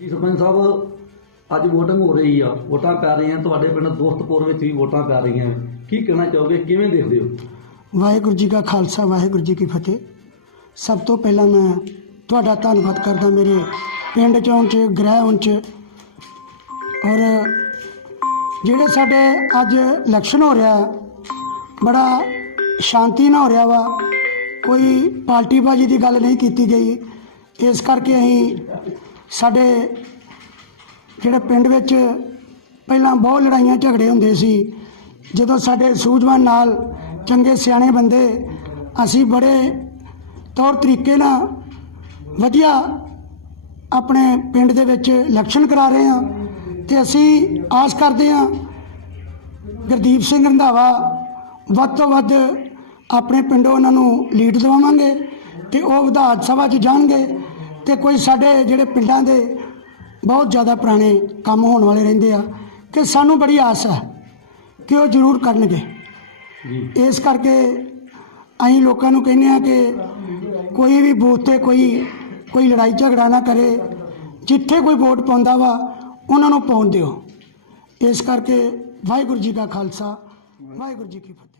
ਸਰਪੰਚ ਸਾਹਿਬ, ਅੱਜ VOTING ਹੋ ਰਹੀ ਆ, ਵੋਟਾਂ ਪੈ ਰਹੀਆਂ, ਤੁਹਾਡੇ ਪਿੰਡ ਦੋਸਤਪੁਰ ਵਿੱਚ ਵੀ ਵੋਟਾਂ ਪੈ ਰਹੀਆਂ। ਕੀ ਕਹਿਣਾ ਚਾਹੋਗੇ, ਕਿਵੇਂ ਦੇਖਦੇ ਹੋ? ਵਾਹਿਗੁਰੂ ਜੀ ਕਾ ਖਾਲਸਾ, ਵਾਹਿਗੁਰੂ ਜੀ ਕੀ ਫਤਿਹ। ਸਭ ਤੋਂ ਪਹਿਲਾਂ ਮੈਂ ਤੁਹਾਡਾ ਧੰਨਵਾਦ ਕਰਦਾ ਮੇਰੇ ਪਿੰਡ ਚ ਚ, ਗ੍ਰਹਿ ਆਉਣ ਚ। ਔਰ ਜਿਹੜੇ ਸਾਡੇ ਅੱਜ ਇਲੈਕਸ਼ਨ ਹੋ ਰਿਹਾ, ਬੜਾ ਸ਼ਾਂਤੀ ਨਾਲ ਹੋ ਰਿਹਾ ਵਾ। ਕੋਈ ਪਾਰਟੀਬਾਜ਼ੀ ਦੀ ਗੱਲ ਨਹੀਂ ਕੀਤੀ ਗਈ। ਇਸ ਕਰਕੇ ਅਸੀਂ ਸਾਡੇ ਜਿਹੜੇ ਪਿੰਡ ਵਿੱਚ ਪਹਿਲਾਂ ਬਹੁਤ ਲੜਾਈਆਂ, ਝਗੜੇ ਹੁੰਦੇ ਸੀ। ਜਦੋਂ ਸਾਡੇ ਸੂਝਵਾਨ ਨਾਲ ਚੰਗੇ ਸਿਆਣੇ ਬੰਦੇ, ਅਸੀਂ ਬੜੇ ਤੌਰ ਤਰੀਕੇ ਨਾਲ ਵਧੀਆ ਆਪਣੇ ਪਿੰਡ ਦੇ ਵਿੱਚ ਇਲੈਕਸ਼ਨ ਕਰਾ ਰਹੇ ਹਾਂ ਤੇ ਅਸੀਂ ਆਸ ਕਰਦੇ ਹਾਂ ਗੁਰਦੀਪ ਸਿੰਘ ਰੰਧਾਵਾ ਵੱਧ ਤੋਂ ਵੱਧ ਆਪਣੇ ਪਿੰਡੋਂ ਉਹਨਾਂ ਨੂੰ ਲੀਡ ਦਿਵਾਵਾਂਗੇ ਤੇ ਉਹ ਵਿਧਾਨ ਸਭਾ 'ਚ ਜਾਣਗੇ। ਤੇ ਕੋਈ ਸਾਡੇ ਜਿਹੜੇ ਪਿੰਡਾਂ ਦੇ ਬਹੁਤ ਜ਼ਿਆਦਾ ਪੁਰਾਣੇ ਕੰਮ ਹੋਣ ਵਾਲੇ ਰਹਿੰਦੇ ਆ ਕਿ ਸਾਨੂੰ ਬੜੀ ਆਸ ਹੈ ਕਿ ਉਹ ਜ਼ਰੂਰ ਕਰਨਗੇ। ਜੀ। ਇਸ ਕਰਕੇ ਅਸੀਂ ਲੋਕਾਂ ਨੂੰ ਕਹਿੰਦੇ ਆ ਕਿ ਕੋਈ ਵੀ ਬੂਥ ਤੇ ਕੋਈ ਕੋਈ ਲੜਾਈ ਝਗੜਾ ਨਾ ਕਰੇ ਜਿੱਥੇ ਕੋਈ ਵੋਟ ਪਾਉਂਦਾ ਵਾ ਉਹਨਾਂ ਨੂੰ ਪਾਉਣ ਦਿਓ। ਇਸ ਕਰਕੇ ਵਾਹਿਗੁਰੂ ਜੀ ਕਾ ਖਾਲਸਾ ਵਾਹਿਗੁਰੂ ਜੀ ਕੀ ਫਤਿਹ।